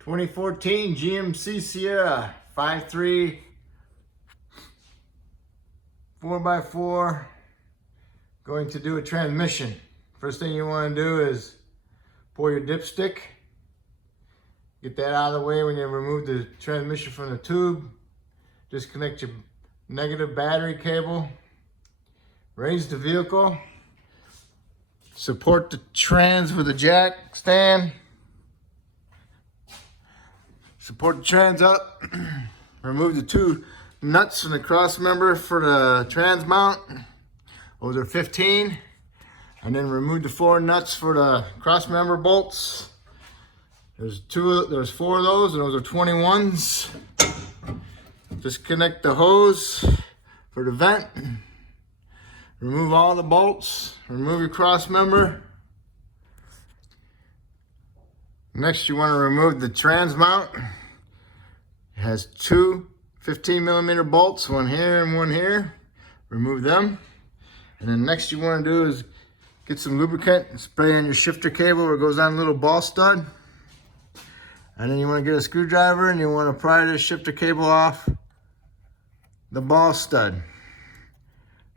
2014 GMC Sierra 5.3 4x4 going to do a transmission. First thing you want to do is pull your dipstick. Get that out of the way when you remove the transmission from the tube. Disconnect your negative battery cable. Raise the vehicle. Support the trans with a jack stand. Support the trans up. Remove the two nuts from the cross member for the trans mount. Those are 15. And then remove the 4 nuts for the cross member bolts. There's 4 of those, and those are 21s. Disconnect the hose for the vent. Remove all the bolts. Remove your cross member. Next, you want to remove the trans mount. It has 2 15mm bolts, one here and one here. Remove them. And then next you want to do is get some lubricant and spray on your shifter cable where it goes on a little ball stud. And then you want to get a screwdriver and you want to pry the shifter cable off the ball stud.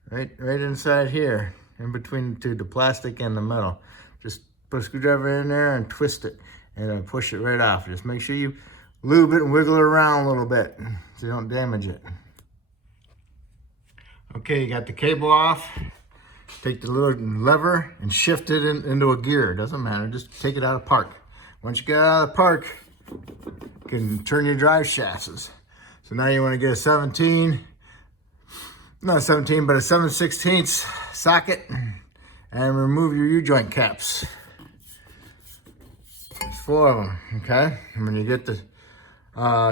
Right inside here, in between the plastic and the metal. Just put a screwdriver in there and twist it and then push it right off. Just make sure you lube it and wiggle it around a little bit so you don't damage it. Okay, you got the cable off. Take the little lever and shift it into a gear. It doesn't matter, just take it out of park. Once you get it out of park, you can turn your drive shafts. So now you want to get a 7/16 socket and remove your U-joint caps. There's 4 of them, okay? And when you get the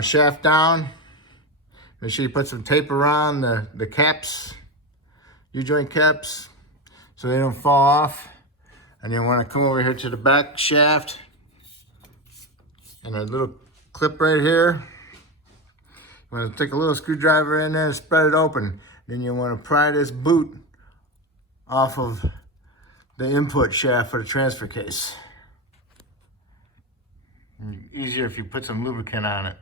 shaft down, make sure you put some tape around the caps, U-joint caps, so they don't fall off. And you want to come over here to the back shaft and a little clip right here. You want to take a little screwdriver in there and spread it open. Then you want to pry this boot off of the input shaft for the transfer case. Easier if you put some lubricant on it.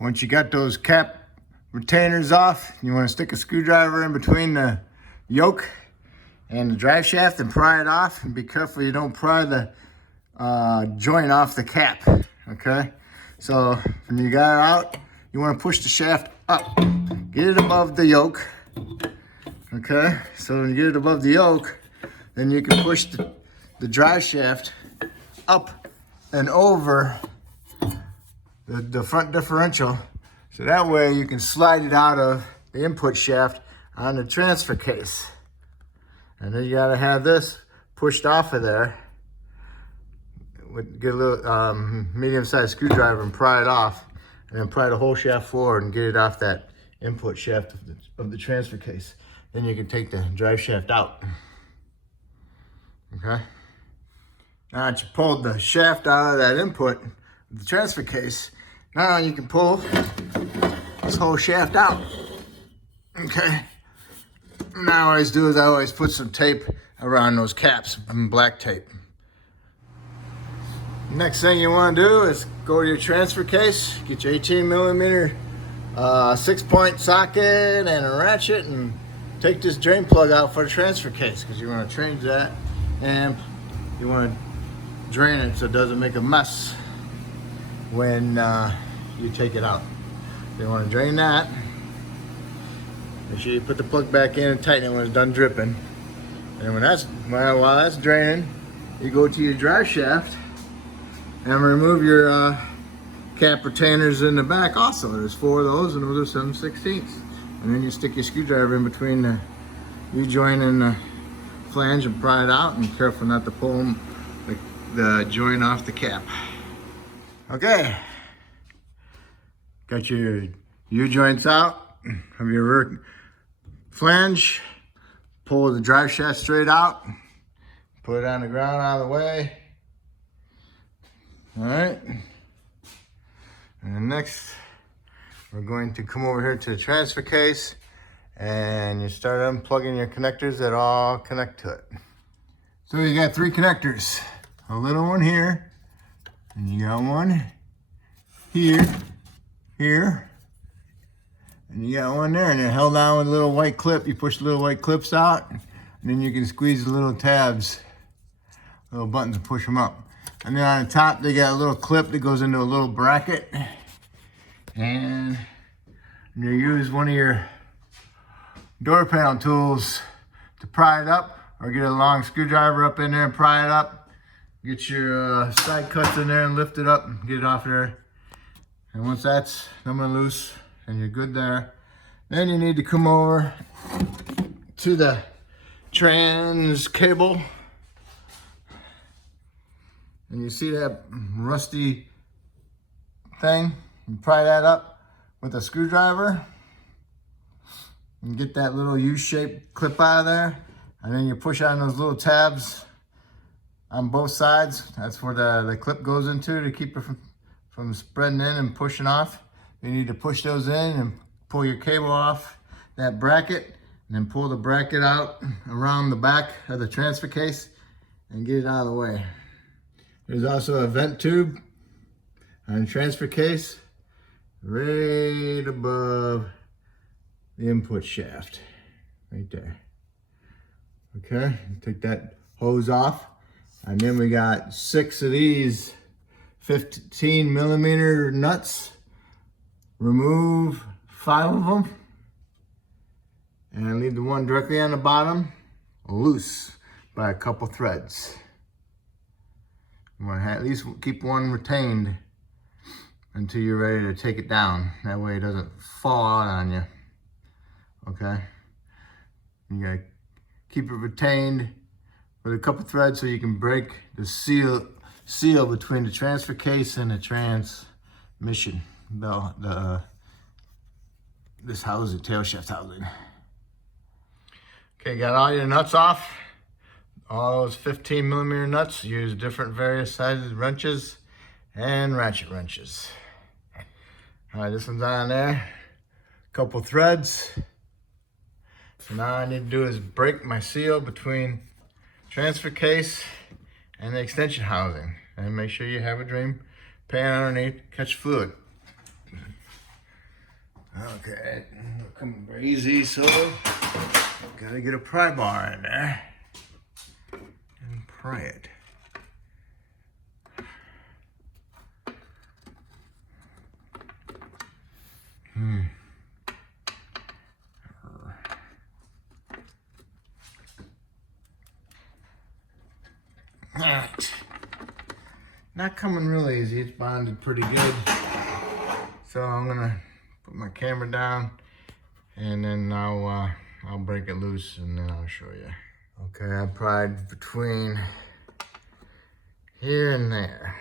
Once you got those cap retainers off, you want to stick a screwdriver in between the yoke and the drive shaft and pry it off. And be careful you don't pry the joint off the cap, okay? So when you got it out, you want to push the shaft up. Get it above the yoke, okay? So when you get it above the yoke, then you can push the drive shaft up and over the front differential. So that way you can slide it out of the input shaft on the transfer case. And then you gotta have this pushed off of there. Get a little medium-sized screwdriver and pry it off, and then pry the whole shaft forward and get it off that input shaft of the transfer case. Then you can take the drive shaft out. Okay? Now that you pulled the shaft out of that input, the transfer case, now you can pull this whole shaft out. Okay? Now what I always do is I always put some tape around those caps, black tape. Next thing you want to do is go to your transfer case, get your 18mm 6-point socket and a ratchet, and take this drain plug out for the transfer case, because you want to change that and you want to drain it so it doesn't make a mess when you take it out. You want to drain that. Make sure you put the plug back in and tighten it when it's done dripping. And while that's draining, you go to your drive shaft and remove your cap retainers in the back also. There's 4 of those, and those are 7/16. And then you stick your screwdriver in between the U-joint and the flange and pry it out, and be careful not to pull the joint off the cap. Okay, got your U-joints out of your rear flange. Pull the drive shaft straight out, put it on the ground out of the way. All right, and next we're going to come over here to the transfer case, and you start unplugging your connectors that all connect to it. So you got 3 connectors, a little one here, And you got one here, here, and you got one there, and they're held down with a little white clip. You push the little white clips out, and then you can squeeze the little tabs, little buttons, and push them up. And then on the top, they got a little clip that goes into a little bracket, and you use one of your door panel tools to pry it up, or get a long screwdriver up in there and pry it up. Get your side cuts in there and lift it up and get it off there. And once that's coming loose and you're good there, then you need to come over to the trans cable. And you see that rusty thing? You pry that up with a screwdriver and get that little U-shaped clip out of there. And then you push on those little tabs on both sides. That's where the clip goes into to keep it from spreading in and pushing off. You need to push those in and pull your cable off that bracket, and then pull the bracket out around the back of the transfer case and get it out of the way. There's also a vent tube on the transfer case right above the input shaft, right there. Okay, take that hose off, and then we got 6 of these 15 millimeter nuts. Remove 5 of them, and leave the one directly on the bottom loose by a couple threads. You want to at least keep one retained until you're ready to take it down. That way it doesn't fall out on you. Okay, you gotta keep it retained with a couple threads so you can break the seal between the transfer case and the transmission belt, this housing, tail shaft housing. Okay, got all your nuts off. All those 15 millimeter nuts. Use different various sizes wrenches and ratchet wrenches. All right, this one's on there. Couple threads. So now all I need to do is break my seal between transfer case and the extension housing, and make sure you have a drain pan underneath, catch fluid. Okay, come easy, so gotta get a pry bar in there and pry it. All right, not coming real easy. It's bonded pretty good. So I'm gonna put my camera down, and then I'll break it loose, and then I'll show you. Okay, I pried between here and there.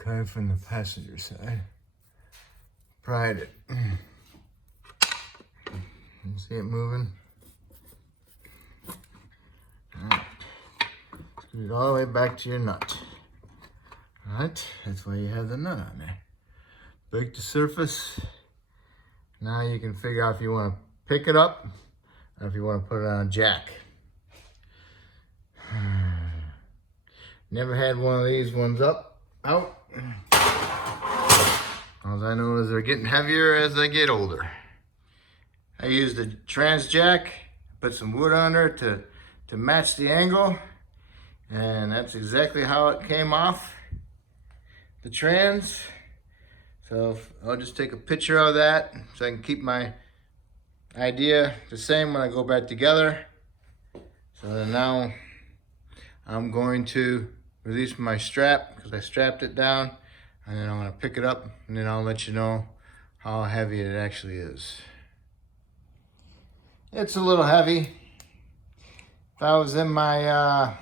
Okay, from the passenger side. Pried it. You see it moving? All right. Screw it all the way back to your nut. All right, that's why you have the nut on there. Break the surface. Now you can figure out if you want to pick it up or if you want to put it on a jack. Never had one of these ones out. All I know is they're getting heavier as I get older. I used the trans jack, put some wood under it to match the angle, and that's exactly how it came off the trans. So I'll just take a picture of that so I can keep my idea the same when I go back together. So then now I'm going to release my strap because I strapped it down, and then I'm going to pick it up, and then I'll let you know how heavy it actually is. It's a little heavy. If I was in my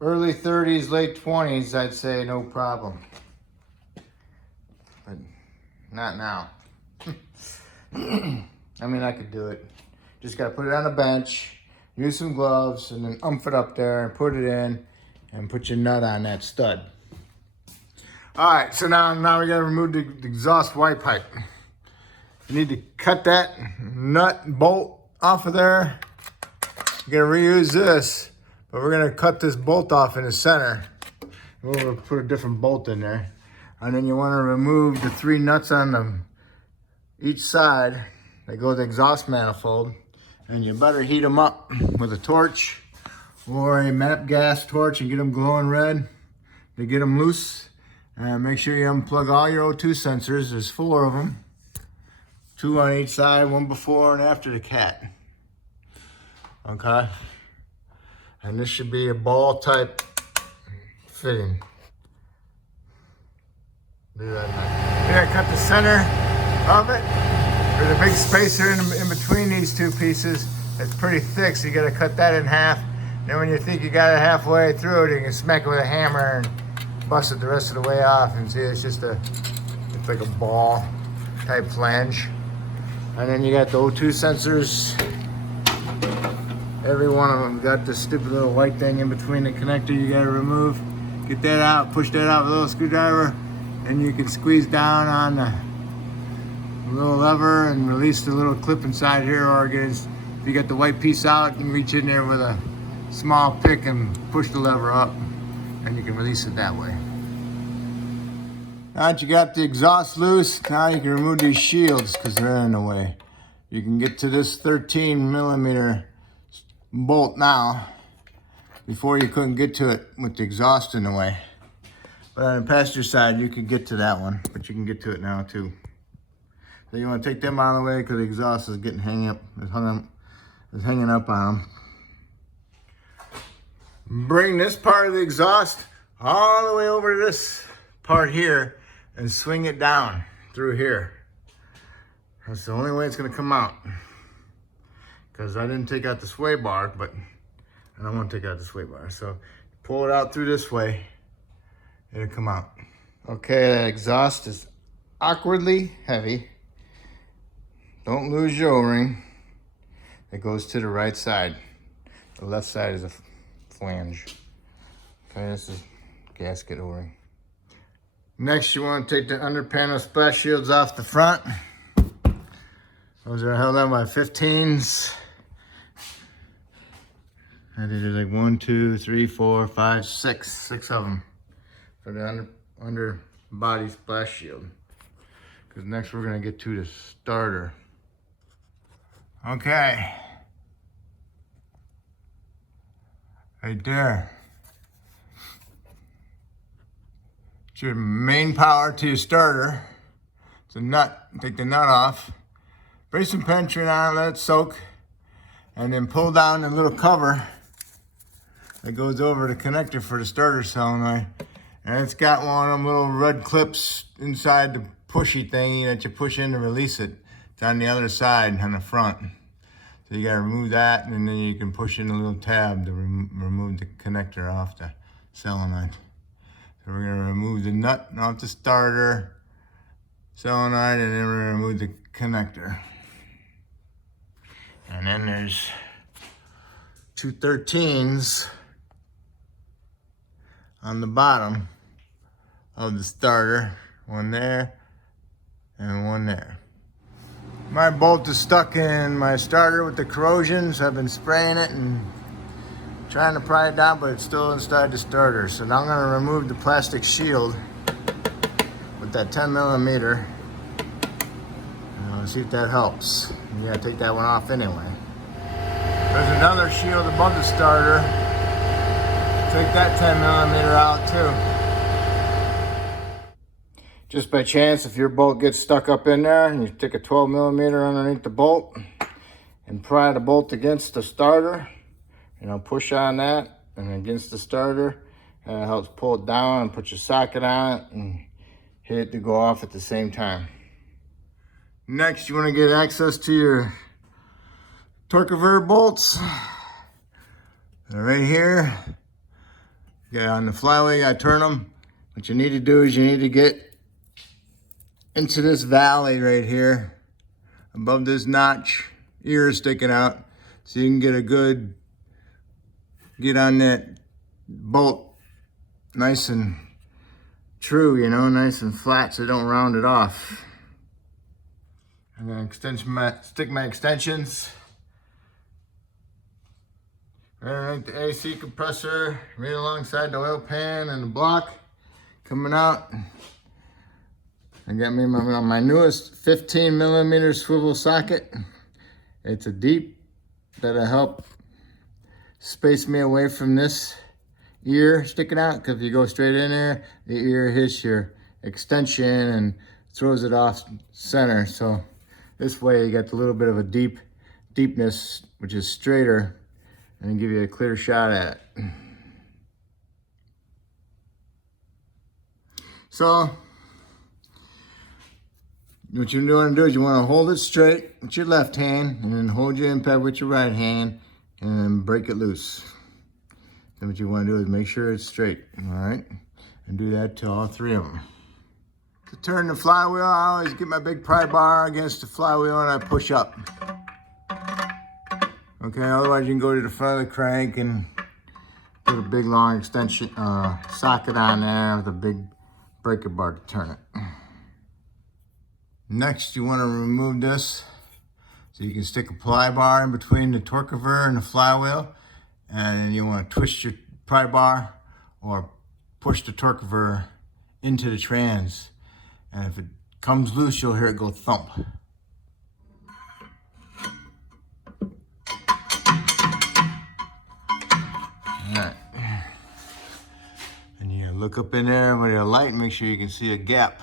early 30s, late 20s, I'd say no problem. But not now. I mean, I could do it. Just got to put it on a bench, use some gloves, and then umph it up there and put it in and put your nut on that stud. All right, so now we got to remove the exhaust white pipe. You need to cut that nut and bolt off of there. You're gonna reuse this, but we're gonna cut this bolt off in the center We'll put a different bolt in there. And then you want to remove the 3 nuts on each side that go to the exhaust manifold. And you better heat them up with a torch or a MAP gas torch and get them glowing red to get them loose. And make sure you unplug all your O2 sensors. There's 4 of them. 2 on each side, 1 before and after the cat. Okay. And this should be a ball type fitting. Do that now. Here, I cut the center of it. There's a big spacer in between these 2 pieces. It's pretty thick, so you gotta cut that in half. Then when you think you got it halfway through it, you can smack it with a hammer and bust it the rest of the way off. And see, it's like a ball type flange. And then you got the O2 sensors. Every one of them got this stupid little white thing in between the connector you gotta remove. Get that out, push that out with a little screwdriver, and you can squeeze down on the little lever and release the little clip inside here, or if you get the white piece out, you can reach in there with a small pick and push the lever up, and you can release it that way. Now that you got the exhaust loose, now you can remove these shields because they're in the way. You can get to this 13mm bolt now. Before you couldn't get to it with the exhaust in the way. But on the passenger side, you could get to that one, but you can get to it now too. So you want to take them out of the way because the exhaust is getting hanging up on them. Bring this part of the exhaust all the way over to this part here and swing it down through here. That's the only way it's going to come out. Because I didn't take out the sway bar, but I don't want to take out the sway bar. So pull it out through this way, it'll come out. Okay, that exhaust is awkwardly heavy. Don't lose your O-ring. It goes to the right side. The left side is a flange. Okay, this is gasket O-ring. Next, you want to take the under panel splash shields off the front. Those are held on by 15s. I did like 1, 2, 3, 4, 5, 6 of them for the under body splash shield. Because next we're gonna get to the starter. Okay. Right there. It's your main power to your starter. It's a nut. Take the nut off. Brace some penetrating on it, let it soak. And then pull down the little cover that goes over the connector for the starter solenoid. And it's got one of them little red clips inside the pushy thingy that you push in to release it. It's on the other side, on the front. So you gotta remove that, and then you can push in a little tab to remove the connector off the solenoid. So we're gonna remove the nut off the starter solenoid, and then we're gonna remove the connector. And then there's 2 13s on the bottom of the starter. One there and one there. My bolt is stuck in my starter with the corrosions. I've been spraying it and trying to pry it down, but it's still inside the starter. So now I'm gonna remove the plastic shield with that 10mm. See if that helps. You gotta take that one off anyway. There's another shield above the starter. Take that 10mm out too. Just by chance, if your bolt gets stuck up in there, and you take a 12mm underneath the bolt and pry the bolt against the starter, push on that and against the starter, and it helps pull it down and put your socket on it and hit it to go off at the same time. Next, you want to get access to your torque converter bolts. They're right here. Yeah, on the flywheel, I turn them. What you need to do is you need to get into this valley right here, above this notch, ear sticking out, so you can get a good, get on that bolt nice and true, nice and flat, so don't round it off. I'm gonna stick my extensions And the AC compressor right alongside the oil pan and the block coming out. I got me my newest 15 millimeter swivel socket. It's a deep that'll help space me away from this ear sticking out, because if you go straight in there, the ear hits your extension and throws it off center. So this way you got a little bit of a deepness, which is straighter, and give you a clear shot at it. So what you want to do is you want to hold it straight with your left hand, and then hold your impact with your right hand, and then break it loose. Then what you want to do is make sure it's straight, all right? And do that to all three of them. To turn the flywheel, I always get my big pry bar against the flywheel and I push up. Okay, otherwise you can go to the front of the crank and put a big long extension socket on there with a big breaker bar to turn it. Next, you want to remove this so you can stick a pry bar in between the torque converter and the flywheel, and then you want to twist your pry bar or push the torque converter into the trans, and if it comes loose, you'll hear it go thump. Alright, and you look up in there with your light and make sure you can see a gap.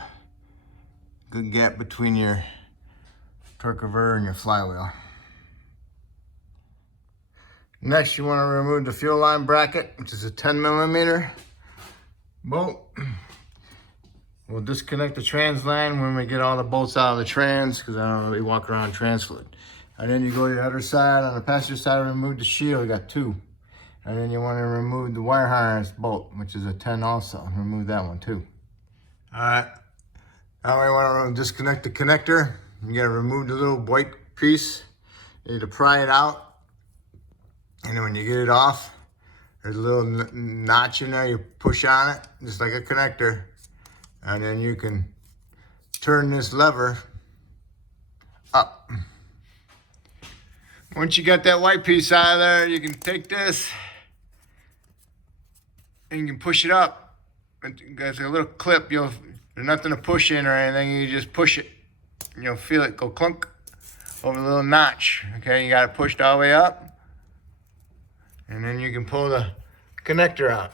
Good gap between your torque converter and your flywheel. Next, you want to remove the fuel line bracket, which is a 10 millimeter bolt. We'll disconnect the trans line when we get all the bolts out of the trans, because I don't really walk around transferred. And then you go to the other side, on the passenger side, remove the shield. You got 2. And then you want to remove the wire harness bolt, which is a 10 also. Remove that one too. All right. Now we want to disconnect the connector. You got to remove the little white piece. You need to pry it out. And then when you get it off, there's a little notch in there. You push on it, just like a connector. And then you can turn this lever up. Once you got that white piece out of there, you can take this and you can push it up. There's a little clip. There's nothing to push in or anything. You just push it. You'll feel it go clunk over the little notch. Okay, you got it pushed all the way up. And then you can pull the connector out.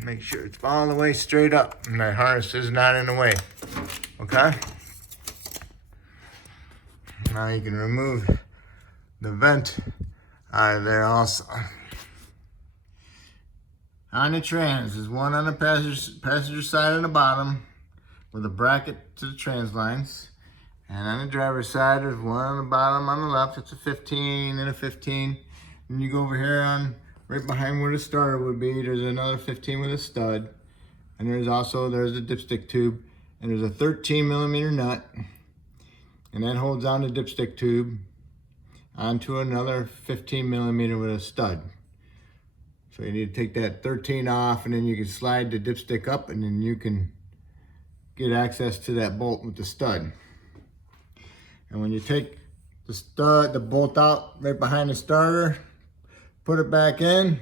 Make sure it's all the way straight up and that harness is not in the way. Okay? Now you can remove the vent out of there also. On the trans, there's one on the passenger side on the bottom with a bracket to the trans lines. And on the driver's side, there's one on the bottom on the left. It's a 15 and a 15. And you go over here on right behind where the starter would be. There's another 15 with a stud. And there's the dipstick tube. And there's a 13 millimeter nut. And that holds on the dipstick tube onto another 15 millimeter with a stud. So you need to take that 13 off, and then you can slide the dipstick up, and then you can get access to that bolt with the stud. And when you take the bolt out right behind the starter, put it back in,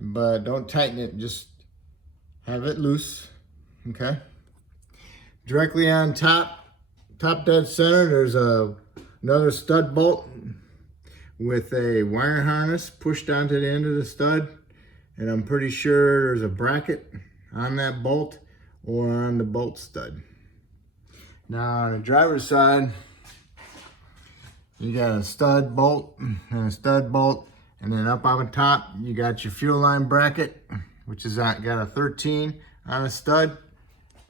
but don't tighten it, just have it loose, okay? Directly on top dead center, there's another stud bolt with a wire harness pushed onto the end of the stud. And I'm pretty sure there's a bracket on that bolt or on the bolt stud. Now on the driver's side, you got a stud bolt and a stud bolt. And then up on the top, you got your fuel line bracket, which is got a 13 on a stud.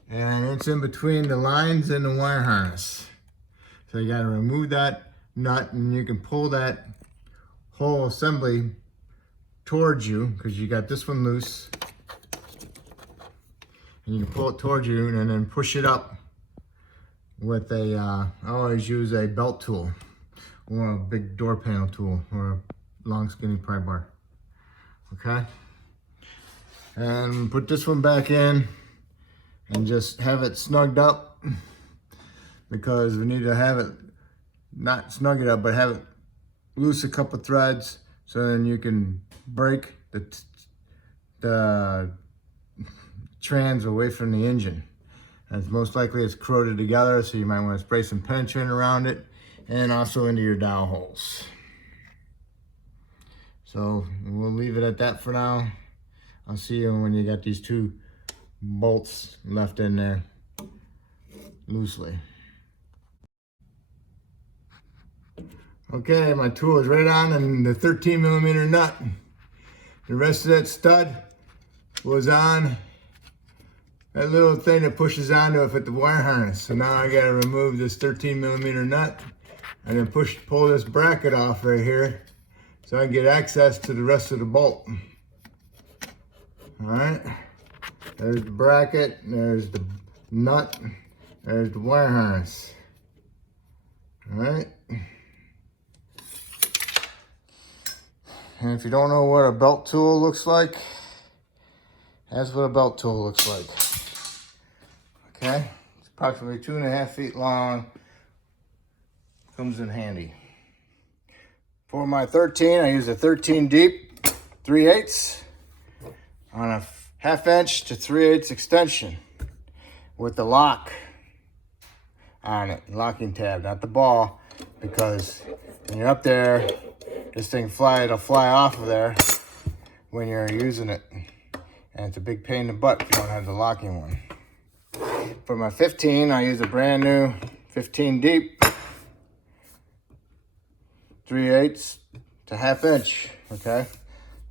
And it's in between the lines and the wire harness. So you gotta remove that nut, and you can pull that whole assembly towards you, because you got this one loose. And you can pull it towards you and then push it up with I always use a belt tool or a big door panel tool or a long skinny pry bar. Okay? And put this one back in and just have it snugged up because we need to have it, not snug it up, but have it loose a couple threads so then you can break the trans away from the engine. And most likely it's corroded together, so you might want to spray some penetrant around it and also into your dowel holes. So we'll leave it at that for now. I'll see you when you got these 2 bolts left in there loosely. Okay, my tool is right on and the 13mm nut. The rest of that stud was on that little thing that pushes onto it with the wire harness. So now I gotta remove this 13mm nut and then pull this bracket off right here so I can get access to the rest of the bolt. All right, there's the bracket, there's the nut, there's the wire harness. All right. And if you don't know what a belt tool looks like, that's what a belt tool looks like. Okay, it's approximately 2.5 feet long. Comes in handy. For my 13, I use a 13 deep 3/8 on a 1/2 inch to 3/8 extension with the lock on it, locking tab, not the ball, because when you're up there, this thing it'll fly off of there when you're using it. And it's a big pain in the butt if you don't have the locking one. For my 15, I use a brand new 15 deep 3/8 to 1/2 inch, okay?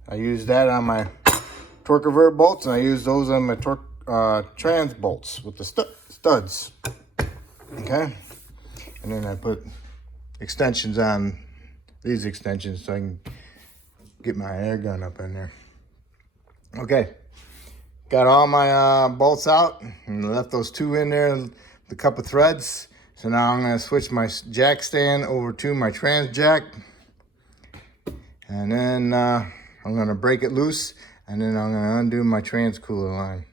I use that on my torque converter bolts, and I use those on my torque trans bolts with the studs, okay? And then I put extensions on these extensions so I can get my air gun up in there. Okay, got all my bolts out and left those 2 in there, the couple threads. So now I'm gonna switch my jack stand over to my trans jack. And then I'm gonna break it loose, and then I'm gonna undo my trans cooler line.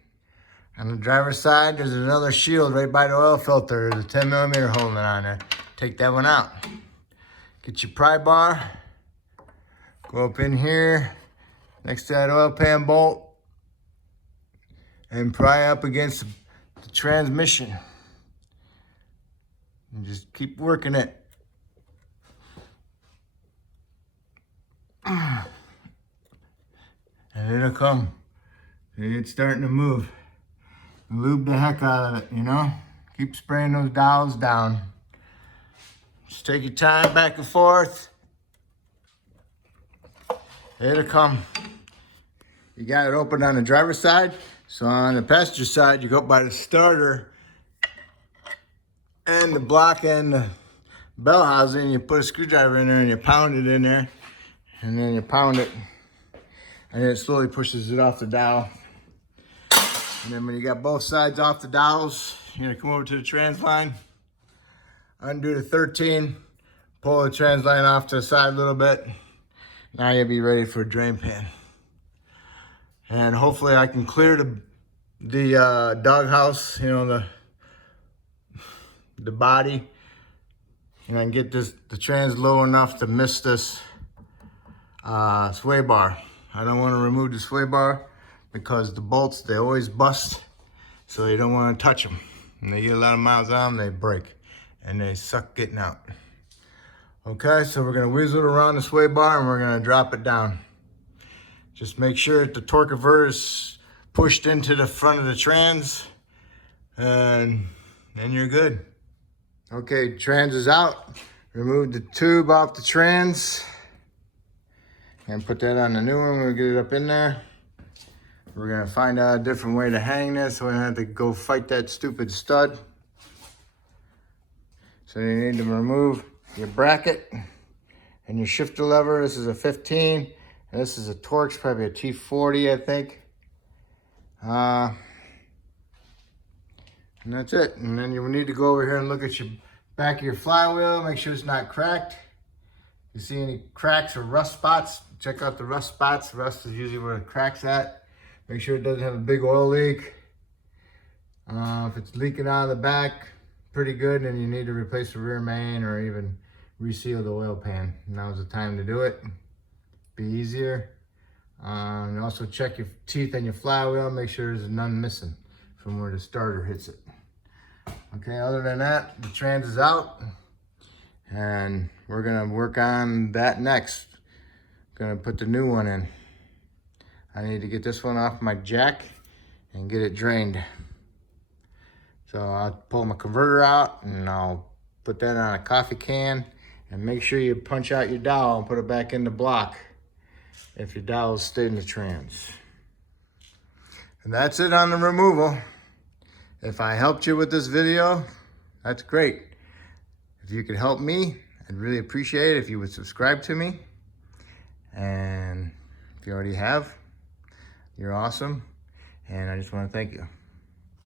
On the driver's side, there's another shield right by the oil filter. There's a 10mm holding on there. Take that one out. Get your pry bar, go up in here next to that oil pan bolt and pry up against the transmission. And just keep working it. And it'll come. It's starting to move. Lube the heck out of it, you know? Keep spraying those dowels down. Just take your time back and forth. It'll come. You got it open on the driver's side. So on the passenger side, you go by the starter and the block and the bell housing. You put a screwdriver in there and you pound it in there. And then you pound it. And then it slowly pushes it off the dowel. And then when you got both sides off the dowels, you're gonna come over to the trans line, undo the 13, pull the trans line off to the side a little bit. Now you'll be ready for a drain pan. And hopefully I can clear the doghouse, you know, the body, and I can get the trans low enough to miss this sway bar. I don't want to remove the sway bar because the bolts, they always bust, so you don't want to touch them. And they get a lot of miles on them, they break, and they suck getting out. Okay, so we're gonna whizzle it around the sway bar and we're gonna drop it down. Just make sure that the torque converter is pushed into the front of the trans, and then you're good. Okay, trans is out. Remove the tube off the trans and put that on the new one. We'll get it up in there. We're gonna find out a different way to hang this, so we don't have to go fight that stupid stud. So you need to remove your bracket and your shifter lever. This is a 15. And this is a Torx, probably a T40, I think. And that's it. And then you need to go over here and look at your back of your flywheel, make sure it's not cracked. If you see any cracks or rust spots, check out the rust spots. Rust is usually where the crack's at. Make sure it doesn't have a big oil leak. If it's leaking out of the back, pretty good and you need to replace the rear main or even reseal the oil pan, now's the time to do it. Be easier. And also check your teeth and your flywheel, make sure there's none missing from where the starter hits it. Okay, other than that, the trans is out and we're gonna work on that next. Gonna put the new one in. I need to get this one off my jack and get it drained. So I'll pull my converter out and I'll put that on a coffee can and make sure you punch out your dowel and put it back in the block if your dowel stayed in the trans. And that's it on the removal. If I helped you with this video, that's great. If you could help me, I'd really appreciate it if you would subscribe to me. And if you already have, you're awesome. And I just want to thank you.